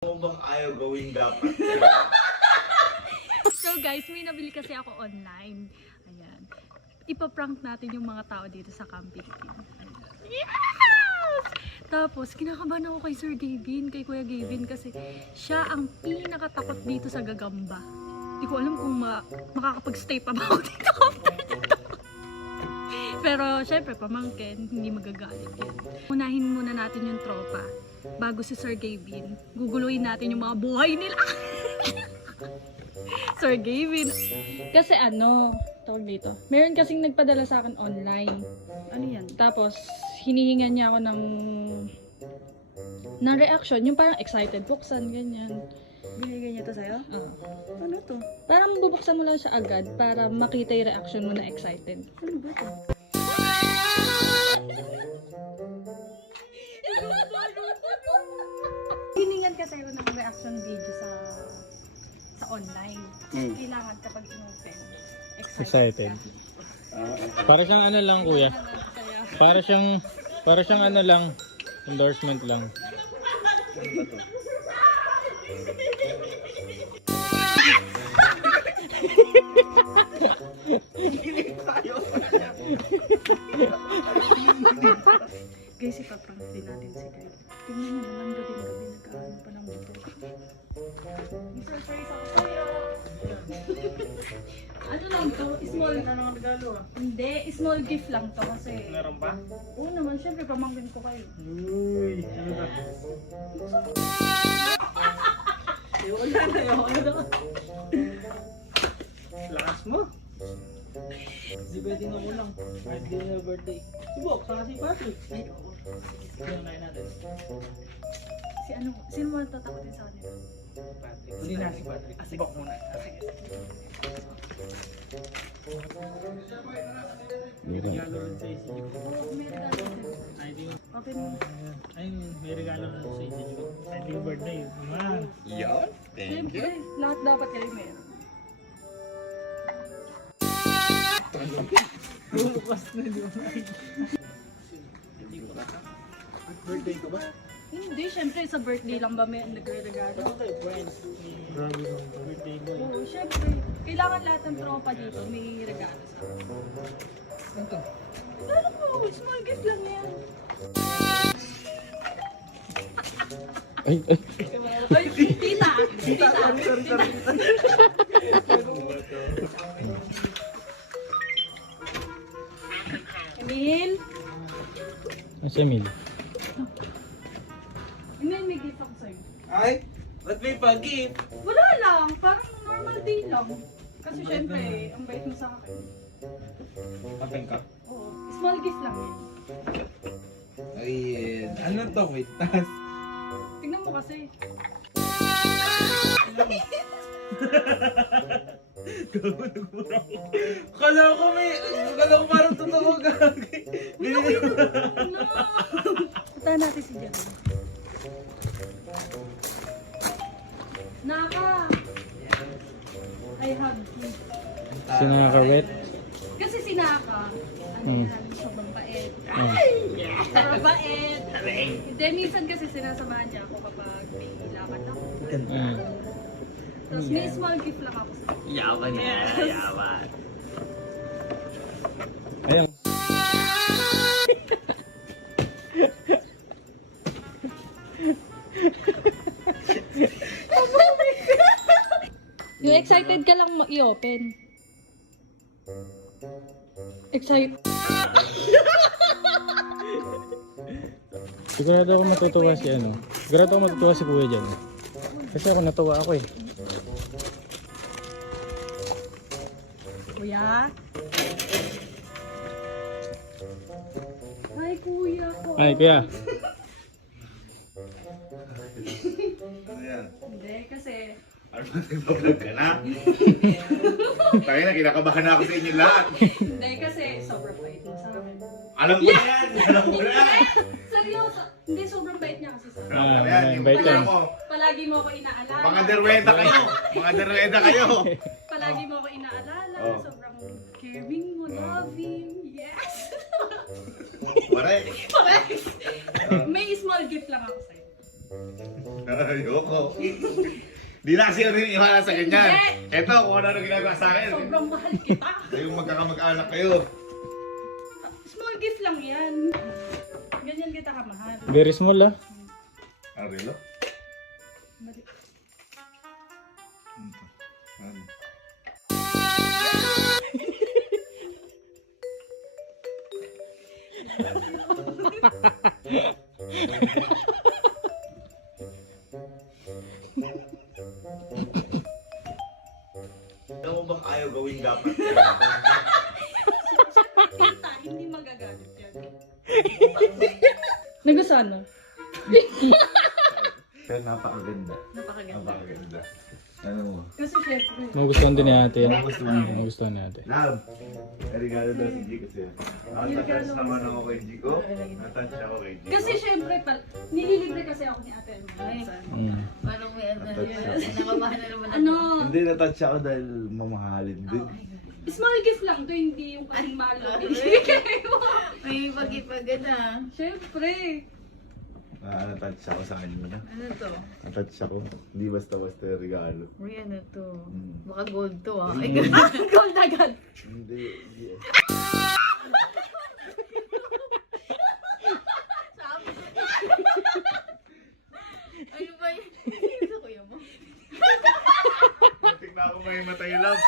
Ano bang ayaw gawin dapat? So guys, may nabili kasi ako online. Ayan. Ipaprank natin yung mga tao dito sa Camp Philippine. Yes! Tapos, kinakabahan ako kay Sir Gavin, kay Kuya Gavin, kasi siya ang pinakatakot dito sa Gagamba. Hindi ko alam kung makakapag-stay pa ba ako dito after dito. Pero, syempre, pamangkin, hindi magagalit yun. Unahin muna natin yung tropa. Bago si Sir Gavin, guguluhin natin yung mga buhay nila. Sir Gavin. Kasi tawag dito. Meron kasing nagpadala sa akin online. Ano yan? Tapos, hinihingan niya ako ng reaction. Yung parang excited, buksan, ganyan. Binigay niya to sa'yo? Ano to? Parang bubuksan mo lang siya agad para makita yung reaction mo na excited. Ano ba to? Hiningan kasi ako ng reaction video sa online. Kailangan kapag in-open, excited. ka. Para siyang ano lang kuya. Kaya, Para siyang ano lang. Endorsement lang. guys, ipaprank din natin si Kyle. Tingnan mo naman, gabi-gabi nagkaano pa ng motor. I-surprise ako sa'yo! Ano lang to? Small. Hindi, small gift lang to kasi. Meron ba? Oo naman, syempre pamangkin ko kayo. Uy, ano ba? Wala na yun. Lakas mo. Kasi pwede na ko lang. Pwede na birthday. Subok, saka si Patrick. Ay, ako. Yung line natin. Sino mo tatakotin sa kanila? Patrick. Hindi na si Patrick. Subok muna. May regalo rin sa isip. Oo, may regalo sa'yo. Ay, di ko. Open mo. Ayun, may regalo rin sa isip ko. Ay, di ko birthday. Naman. Yan. Thank Siyempre, you. lahat dapat kayo meron. Bukas na di ba? Hindi ko ba? Birthday ko ba? Hindi, syempre sa birthday lang ba may nagre-regalo? Ano kayo, friends? Grabe yung birthday boy. Oo, syempre. Kailangan lahat ng tropa dito may regalo sa akin. Ano to? Ano po, small gift lang yan. Ay, Ay, tita! Emil? Ang Emil. Emil, may gift ako sa'yo. Ay, ba't may pag-gift? Wala lang, parang normal day lang. Kasi syempre, ang bait mo sa akin. Kapeng ka? Oo, small gift lang yan. Ayun. Ano to? Wait, tas. Tingnan mo kasi. Kala ko parang totoo gagi. Binili ko. No! Puntahan natin si Jan. Naka! I have you. Sinakawet. Kasi si Naka, sobrang bait. Sobrang bait. Then minsan kasi sinasamahan niya ako kapag may lakad ako. Tapos may small gift lang ako sa Yaman na. Yaman. Ayun. Yung excited ka lang i-open. Excited. Sigurado ako matutuwa si ano. Sigurado ako matutuwa si Kuya dyan. Kasi ako natuwa ako eh. Kuya? Hi, kuya ko. Ay, Kuya. Ayan. Hindi, kasi... Ano ba? Nagbablog ka na? Tayo na, kinakabahan na ako sa inyo lahat. Hindi, kasi sobrang bait mo sa akin. Alam ko na yan. Alam ko na. Seryoso. Hindi, sobrang bait niya kasi sa akin. Alam ko na yan. Yung bait pala yan. mo. Palagi mo ako inaalala. Mga derweta kayo. Mga derweta kayo. Palagi mo ako inaalala. Oh. Sobrang caring mo, loving. Yes! Correct. Correct! May small gift lang ako sa'yo. Ayoko. Di na kasi rin iwala sa ganyan. Eto, kung ano ginagawa sa akin. Sobrang mahal kita. Kayong magkakamag-anak kayo. Small gift lang yan. Ganyan kita kamahal. Very small ah. Ano relo? Ano? Alam mo bang ayaw gawin dapat? Kita, hindi magagalit yan. Nagustuhan mo? Pero napakaganda. Napakaganda. Napakaganda. Ano mo? Kasi syempre, Magustuhan din ni ate yan. Magustuhan mo. Magustuhan ni ate. Love! Regalo daw si G kasi. Natouch naman ako kay G ko. Natouch ako kay G ko. kasi syempre, nililibre kasi ako ni Ate Elma. Mm. Parang may ano, Natouch ako. nakabahan na naman Ano, Hindi natouch ako dahil mamahalin din. small gift lang to, hindi yung kasing mahal na binibigay mo. May pag-ipagan na. Syempre. Natouch ako sa kanya. Ano to? Natouch ako. Hindi basta-basta yung regalo. Uy, ano to? Mm. Baka gold to ah. Ay, Gold agad. Hindi. ano ba yun? Sino sa kuya mo? Tingnan ako may matay love.